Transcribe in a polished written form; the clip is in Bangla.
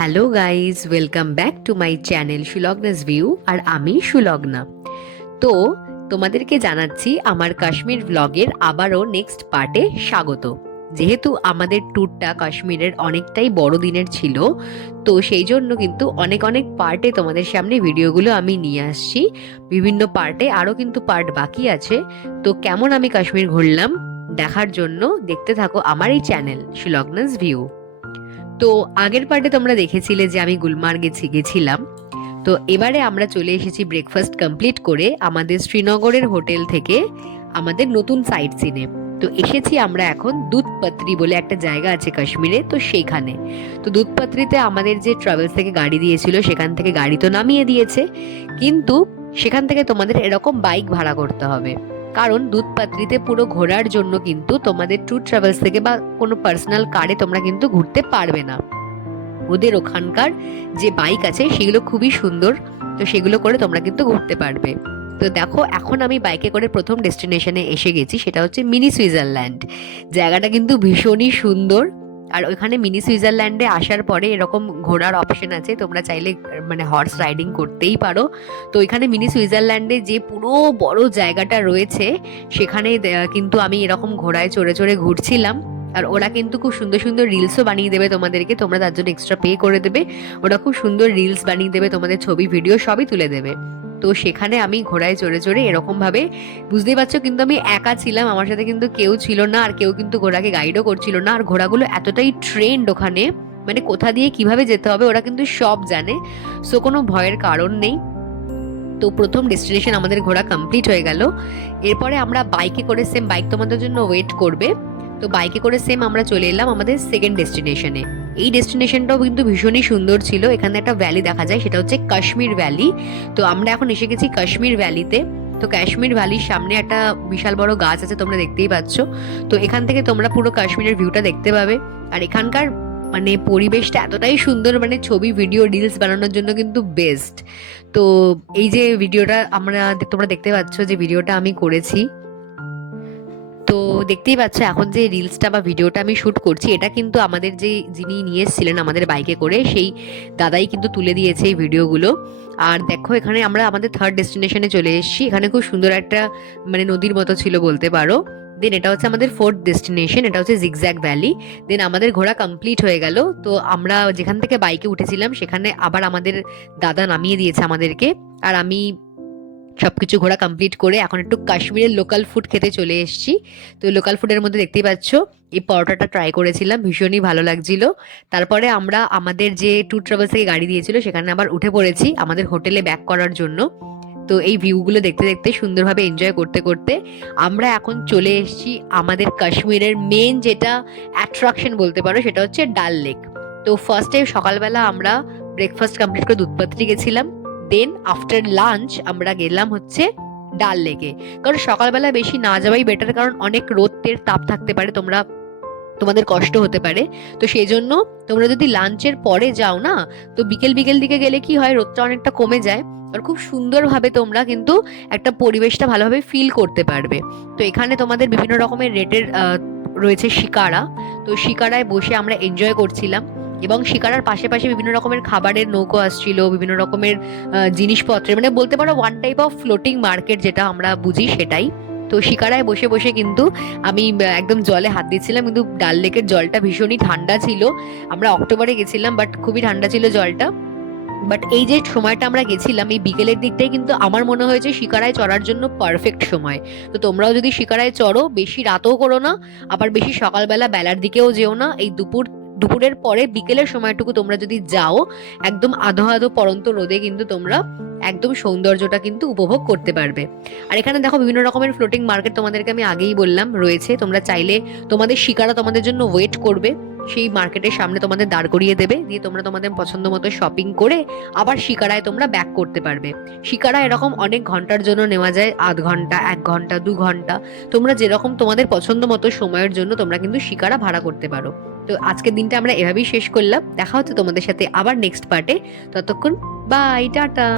Hello guys, welcome back to my channel Sulagna's view. আর আমি সুলগ্না। তো তোমাদেরকে জানাচ্ছি আমার কাশ্মীর ব্লগের আবারও নেক্সট পার্টে স্বাগত। যেহেতু আমাদের ট্যুরটা কাশ্মীরের অনেকটাই বড় দিনের ছিল, তো সেই জন্য কিন্তু অনেক অনেক পার্টে তোমাদের সামনে ভিডিওগুলো আমি নিয়ে আসছি। বিভিন্ন পার্টে আরও কিন্তু পার্ট বাকি আছে। তো কেমন আমি কাশ্মীর ঘুরলাম দেখার জন্য দেখতে থাকো আমার এই চ্যানেল সুলগ্নাস ভিউ। তো আগের পার্টে তোমরা দেখেছিলে যে আমি গুলমার্গে গেছিলাম। তো এবারে আমরা চলে এসেছি ব্রেকফাস্ট কমপ্লিট করে আমাদের শ্রীনগরের হোটেল থেকে আমাদের নতুন সাইট সিনে। তো এসেছি আমরা এখন দুধপাত্রি বলে একটা জায়গা আছে কাশ্মীরে, তো সেইখানে। তো দুধপাত্রিতে আমাদের যে ট্রাভেলস থেকে গাড়ি দিয়েছিল সেখান থেকে গাড়ি তো নামিয়ে দিয়েছে, কিন্তু সেখান থেকে তোমাদের এরকম বাইক ভাড়া করতে হবে। কারণ দুধপাত্রিতে পুরো ঘোরার জন্য কিন্তু তোমাদের ট্যুর ট্রাভেলস থেকে বা কোনো পার্সোনাল কারে তোমরা কিন্তু ঘুরতে পারবে না। ওদের ওখানকার যে বাইক আছে সেগুলো খুবই সুন্দর, তো সেগুলো করে তোমরা কিন্তু ঘুরতে পারবে। তো দেখো, এখন আমি বাইকে করে প্রথম ডেস্টিনেশনে এসে গেছি, সেটা হচ্ছে মিনি সুইজারল্যান্ড। জায়গাটা কিন্তু ভীষণই সুন্দর। আর ওইখানে মিনি সুইজারল্যান্ডে আসার পরে এরকম ঘোরার অপশন আছে, তোমরা চাইলে মানে হর্স রাইডিং করতেই পারো। তো এখানে মিনি সুইজারল্যান্ডে যে পুরো বড় জায়গাটা রয়েছে সেখানে কিন্তু আমি এরকম ঘোড়ায় চড়ে চড়ে ঘুরছিলাম। আর ওরা কিন্তু খুব সুন্দর সুন্দর রিলসও বানিয়ে দেবে তোমাদেরকে, তোমরা তার জন্য এক্সট্রা পে করে দেবে। ওরা খুব সুন্দর রিলস বানিয়ে দেবে, তোমাদের ছবি ভিডিও সবই তুলে দেবে। তো সেখানে আমি ঘোড়ায় চড়ে চড়ে এরকম ভাবে, বুঝতেই পারছো কিন্তু আমি একা ছিলাম, আমার সাথে কিন্তু কেউ ছিল না, আর কেউ কিন্তু ঘোড়াকে গাইডও করছিল না। আর ঘোড়াগুলো এতটাই ট্রেন্ড ওখানে, মানে কোথা দিয়ে কিভাবে যেতে হবে ওরা কিন্তু সব জানে, সো কোনো ভয়ের কারণ নেই। তো প্রথম ডেস্টিনেশন আমাদের ঘোরা কমপ্লিট হয়ে গেল। এরপরে আমরা বাইকে করে, সেম বাইক তোমাদের জন্য ওয়েট করবে, তো বাইকে করে সেম আমরা চলে এলাম আমাদের সেকেন্ড ডেস্টিনেশনে। এই ডেস্টিনেশনটাও কিন্তু ভীষণই সুন্দর ছিল। এখানে একটা ভ্যালি দেখা যায়, সেটা হচ্ছে কাশ্মীর ভ্যালি। তো আমরা এখন এসে গেছি কাশ্মীর ভ্যালিতে। তো কাশ্মীর ভ্যালির সামনে একটা বিশাল বড় গাছ আছে, তোমরা দেখতেই পাচ্ছ। তো এখান থেকে তোমরা পুরো কাশ্মীরের ভিউটা দেখতে পাবে। আর এখানকার মানে পরিবেশটা এতটাই সুন্দর, মানে ছবি ভিডিও রিলস বানানোর জন্য কিন্তু বেস্ট। তো এই যে ভিডিওটা তোমরা দেখতে পাচ্ছ, যে ভিডিওটা আমি করেছি, তো দেখতেই পাচ্ছ এখন যে রিলসটা বা ভিডিওটা আমি শুট করছি, এটা কিন্তু আমাদের যিনি নিয়ে এসেছিলেন আমাদের বাইকে করে, সেই দাদাই কিন্তু তুলে দিয়েছে এই ভিডিওগুলো। আর দেখো, এখানে আমরা আমাদের থার্ড ডেস্টিনেশনে চলে এসেছি। এখানে খুব সুন্দর একটা মানে নদীর মতো ছিল বলতে পারো। দেন এটা হচ্ছে আমাদের ফোর্থ ডেস্টিনেশন, এটা হচ্ছে জিগজ্যাগ ভ্যালি। দেন আমাদের ঘোরা কমপ্লিট হয়ে গেল। তো আমরা যেখান থেকে বাইকে উঠেছিলাম সেখানে আবার আমাদের দাদা নামিয়ে দিয়েছে আমাদেরকে। আর আমি সবকিছু ঘোরা কমপ্লিট করে এখন একটু কাশ্মীরের লোকাল ফুড খেতে চলে এসেছি। তো লোকাল ফুডের মধ্যে দেখতেই পাচ্ছ এই পরোটাটা ট্রাই করেছিলাম, ভীষণই ভালো লাগছিল। তারপরে আমরা আমাদের যে ট্যুর ট্রাভেলস থেকে গাড়ি দিয়েছিল সেখানে আবার উঠে পড়েছি আমাদের হোটেলে ব্যাক করার জন্য। তো এই ভিউগুলো দেখতে দেখতে সুন্দরভাবে এনজয় করতে করতে আমরা এখন চলে এসেছি আমাদের কাশ্মীরের মেন যেটা অ্যাট্রাকশন বলতে পারো, সেটা হচ্ছে ডাল লেক। তো ফার্স্টে সকালবেলা আমরা ব্রেকফাস্ট কমপ্লিট করে দুধপাত্রি গেছিলাম। দেন আফটার লাঞ্চ আমরা গেলাম হচ্ছে ডাল লেকে। কারণ সকালবেলা বেশি না যাওয়াই বেটার, কারণ অনেক রোদের তাপ থাকতে পারে, তোমাদের কষ্ট হতে পারে। তো সেই জন্য তোমরা যদি লাঞ্চের পরে যাও না, তো বিকেল বিকেল দিকে গেলে কি হয়, রোদটা অনেকটা কমে যায়। আর খুব সুন্দরভাবে তোমরা কিন্তু একটা পরিবেশটা ভালোভাবে ফিল করতে পারবে। তো এখানে তোমাদের বিভিন্ন রকমের রেটের রয়েছে শিকারা। তো শিকারায় বসে আমরা এনজয় করছিলাম, এবং শিকারার পাশে পাশে বিভিন্ন রকমের খাবারের নৌকো আসছিল, বিভিন্ন রকমের জিনিসপত্রের, মানে বলতে পারো one type of floating market যেটা আমরা বুঝি সেটাই। তো শিকারায় বসে বসে কিন্তু আমি একদম জলে হাত দিচ্ছিলাম, কিন্তু ডাল লেকের জলটা ভীষণই ঠান্ডা ছিল। আমরা অক্টোবরে গেছিলাম, বাট খুবই ঠান্ডা ছিল জলটা। বাট এই যে সময়টা আমরা গেছিলাম এই বিকেলের দিকটাই কিন্তু আমার মনে হয়েছে শিকারায় চড়ার জন্য পারফেক্ট সময়। তো তোমরাও যদি শিকারায় চড়ো, বেশি রাতও করো না, আবার বেশি সকালবেলা বেলার দিকেও যেও না। এই দুপুরের পরে বিকেলের সময়টুকু তোমরা যদি যাও, একদম আধো আধো পড়ন্ত রোদে কিন্তু তোমরা একদম সৌন্দর্যটা কিন্তু উপভোগ করতে পারবে। আর এখানে দেখো বিভিন্ন রকমের ফ্লোটিং মার্কেট তোমাদেরকে আমি আগেই বললাম রয়েছে। তোমরা চাইলে তোমাদের শিকারা তোমাদের জন্য ওয়েট করবে, সেই মার্কেটের সামনে তোমাদের দাঁড় করিয়ে দেবে, দিয়ে তোমরা তোমাদের পছন্দ মতো শপিং করে আবার শিকারায় তোমরা ব্যাক করতে পারবে। শিকারা এরকম অনেক ঘন্টার জন্য নেওয়া যায়, আধ ঘন্টা, 1 ঘন্টা, 2 ঘন্টা, তোমরা যেরকম তোমাদের পছন্দ মতো সময়ের জন্য তোমরা কিন্তু শিকারা ভাড়া করতে পারো। তো আজকের দিনটা আমরা এভাবেই শেষ করলাম। দেখা হচ্ছে তোমাদের সাথে আবার নেক্সট পার্টে। ততক্ষণ বাই, টাটা।